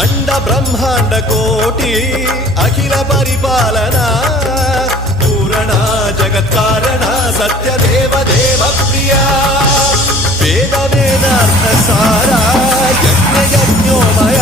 अंड ब्रह्मांड कोटि अखिल परिपालना पूरणा जगत्कारणा सत्यदेव देव प्रिया वेद वेदार्थ सारा यज्ञ यज्ञोमय